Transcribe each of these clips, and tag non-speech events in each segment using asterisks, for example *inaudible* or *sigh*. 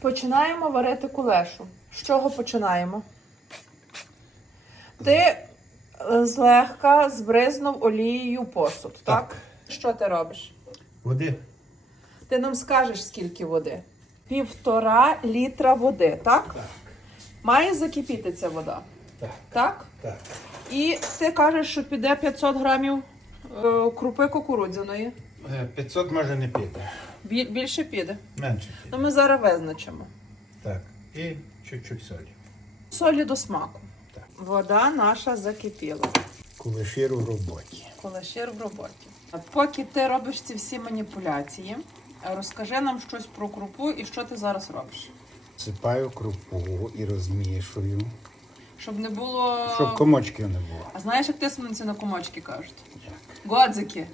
Починаємо варити кулешу. З чого починаємо? Ти е, злегка збризнув олією посуд, так? Так. Що ти робиш? Води. Ти нам скажеш, скільки води? Півтора літра води, так? Так. Має закипіти ця вода. Так. Так? Так. І ти кажеш, що піде 500 грамів е, крупи кукурудзяної. Е, 500 може не піде. Бі- більше піде. Менше піде. Ну ми зараз визначимо. Так. І чуть-чуть солі. Солі до смаку. Так. Вода наша закипіла. Кулешір у роботі. Колешир в роботі. А Поки ти робиш ці всі маніпуляції, розкажи нам щось про крупу і що ти зараз робиш. Сипаю крупу і розмішую, Щоб не було. щоб комочків не було. А знаєш, як тиснуться на комочки кажуть? Як? Годзики.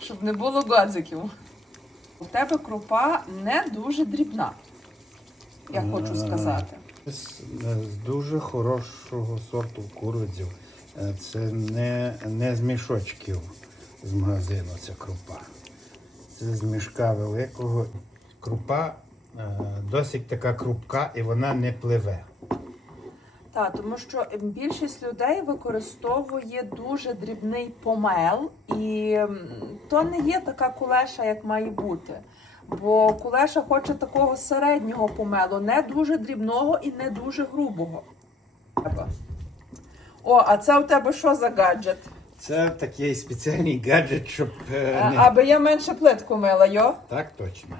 Щоб не було годзиків. У тебе крупа не дуже дрібна. Я хочу сказати. З, е, з дуже хорошого сорту куриців. Е, Це не, не з мішочків з магазину ця крупа. Це з мішка великого. Крупа е, досить така крупка і вона не пливе. Так, тому що більшість людей використовує дуже дрібний помел, і то не є така кулеша, як має бути. Бо кулеша хоче такого середнього помелу, не дуже дрібного і не дуже грубого. О, а це у тебе що за гаджет? Це такий спеціальний гаджет, щоб. е, не- аби я менше плитку мила, йо? Так точно.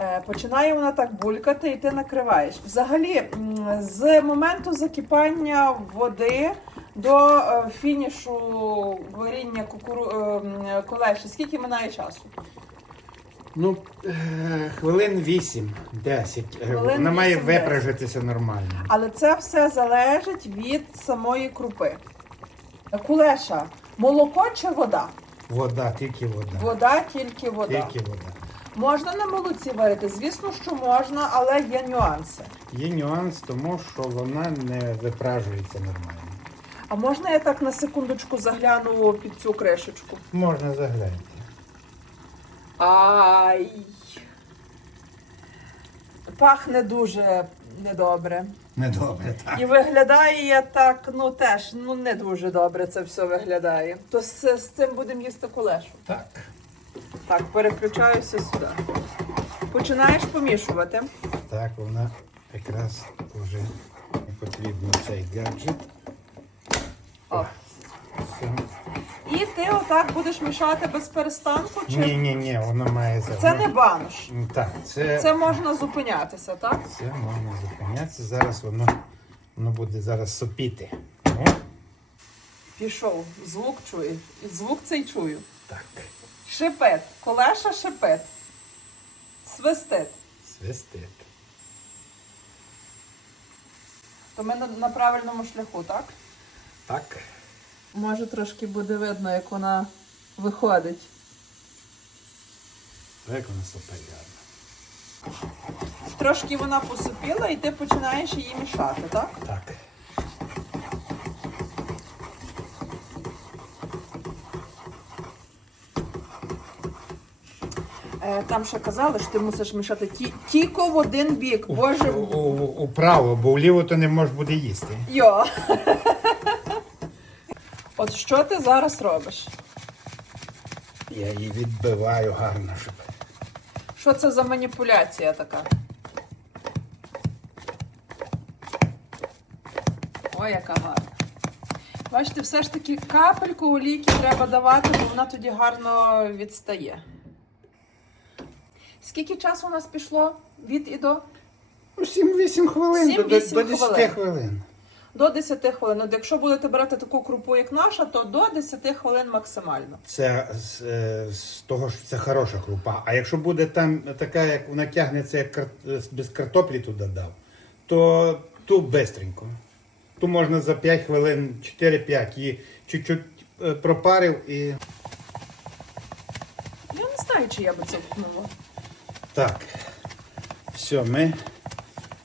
Е, Починає вона так булькати, і ти накриваєш. Взагалі, з моменту закипання води до е, фінішу варіння кукуру... е, колеші, скільки минає часу? Ну, хвилин 8-10. Е, Хвилин Вона має 8-10. випражитися нормально. Але це все залежить від самої крупи. Кулеша, молоко чи вода? Вода, тільки вода. Вода, тільки вода. Тільки вода. Можна на молоці варити? Звісно, що можна, але є нюанси. Є нюанс, тому що вона не випражується нормально. А можна я так на секундочку загляну під цю кришечку? Можна заглянути. Ай. Пахне дуже недобре. Недобре, так. І виглядає так, ну теж, ну не дуже добре це все виглядає. То з, з цим будемо їсти колешу. Так. Так, переключаюся сюди. Починаєш помішувати. Так, вона якраз вже не потрібен цей гаджет. О. Все. І ти отак будеш мішати без перестанку? Чи Ні, ні, ні, вона має за- це не банош? Так, це, Це можна зупинятися, так? це можна зупинятися. Зараз воно, воно буде зараз сопіти. Ну, Пішов. Звук чую. І звук цей чую. так. Шипит. Колеша шипит. Свистить. Свистить. То ми на, на правильному шляху, так? Так. Може трошки буде видно, як вона виходить. Так вона сопить гарно. Трошки вона посипіла і ти починаєш її мішати, так? Так. Там ще казали, що ти мусиш мішати ті, тільки в один бік. Боже. У, у, управо, бо вліво то не можеш буде їсти. Йо. *laughs* От що ти зараз робиш? Я її відбиваю гарно, щоб. Що це за маніпуляція така? Ой, яка гарна. Бачите, все ж таки капельку олійки треба давати, бо вона тоді гарно відстає. Скільки часу у нас пішло від і до? Ну, 7-8 хвилин, до, до, 7-8 до 10 хвилин. хвилин. До 10 хвилин. От якщо будете брати таку крупу, як наша, то до 10 хвилин максимально. Це з, е, з того, що це хороша крупа. А якщо буде там така, як вона тягнеться, як кар... е, без картоплі туди дав, то ту бистренько. Ту можна за 5 хвилин, 4-5 її чуть-чуть е, пропарив і. Я не знаю, чи я би це втнула. Так. Все, ми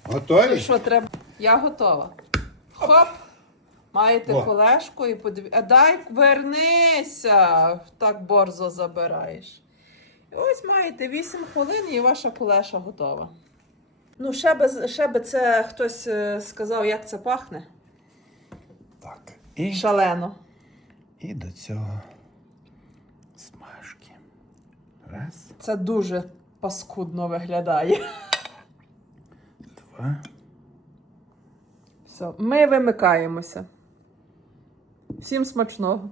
готові? що треба? Я готова. Хоп! Маєте О. колешку і подиві. А дай вернися! Так борзо забираєш. І ось маєте 8 хвилин і ваша колеша готова. Ну, ще би, ще би це хтось е, сказав, як це пахне. Так. І, Шалено. і до цього смажки. Раз, Це дуже паскудно виглядає. два. Все, ми вимикаємося. Всім смачного.